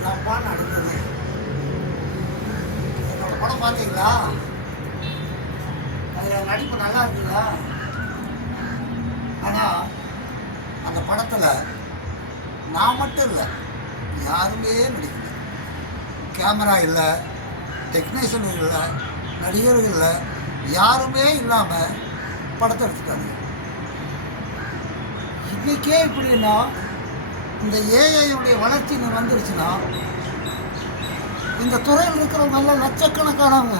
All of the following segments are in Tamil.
இதுதான்ப்பா நடந்தது. என்னோட படம் பார்த்தீங்களா? அதில் நடிப்பு நல்லா இருக்குதா? ஆனால் அந்த படத்தில் நான் மட்டும் இல்லை, யாருமே நடிக்கல. கேமரா இல்லை, டெக்னீஷியன் இல்லை, நடிகர்கள் இல்லை, யாருமே இல்லாமல் படத்தை எடுத்துட்டாங்க. இன்றைக்கே இப்படின்னா இந்த ஏஐயுடைய வளர்ச்சி வந்துருச்சுன்னா இந்த துறையில் இருக்கிற நல்ல லட்சக்கணக்கானவங்க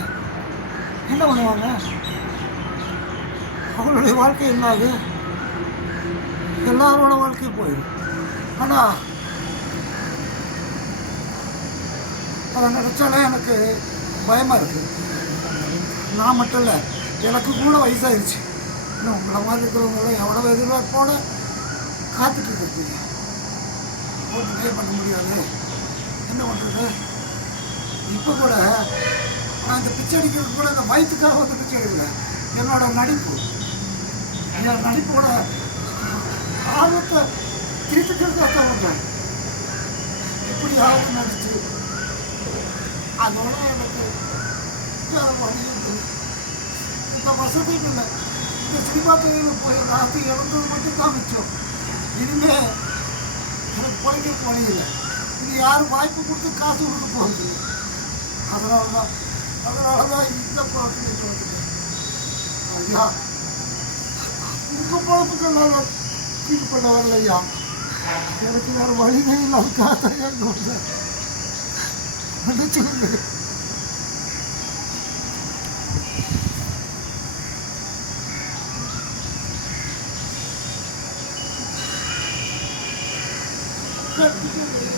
என்ன பண்ணுவாங்க? அவங்களுடைய வாழ்க்கை என்னாது? எல்லாரோட வாழ்க்கையும் போயிடும். ஆனால் அதை நினச்சாலே எனக்கு பயமாக இருக்குது. நான் மட்டும் இல்லை, எனக்கு கூட வயசாகிடுச்சு. இன்னும் உங்களை மாதிரி இருக்கிறவங்களாம் எவ்வளோ எதிர்பார்ப்போட காத்துட்டு இருக்கீங்க. ஒன்றுமே பண்ண முடியாது. என்ன பண்ணுறது? இப்போ கூட நான் இந்த பிச்சை அடிக்கிறது கூட இந்த வயிற்றுக்காக வந்து பிச்சை அடிக்கல. என்னோட நடிப்பு, என் நடிப்போட ஆர்வத்தை தீர்த்துக்கிறதுக்காக வந்தேன். எப்படியாவது நடிச்சு அதோட எனக்கு வேறு வழி இருக்குது. இந்த வசதியும் இல்லை. இந்த சினிமா துறையில் போய் ராசி இழந்தது மட்டும்தான் மிச்சம். இனிமே எனக்கு பிழைக்கிறதுக்கு வழி இல்லை. இது யாரும் வாய்ப்பு கொடுத்து காசு கொடுக்க போகுது. அதனால தான் இந்த பழக்கத்துக்கு வந்துட்டேன். ஐயா, உங்கள் பழப்புக்கு நான் ஃபீல் பண்ண வரல ஐயா. எனக்கு வேறு வழியே இல்லாமல் காத்தையா நினைச்சுக்கோங்க. Good.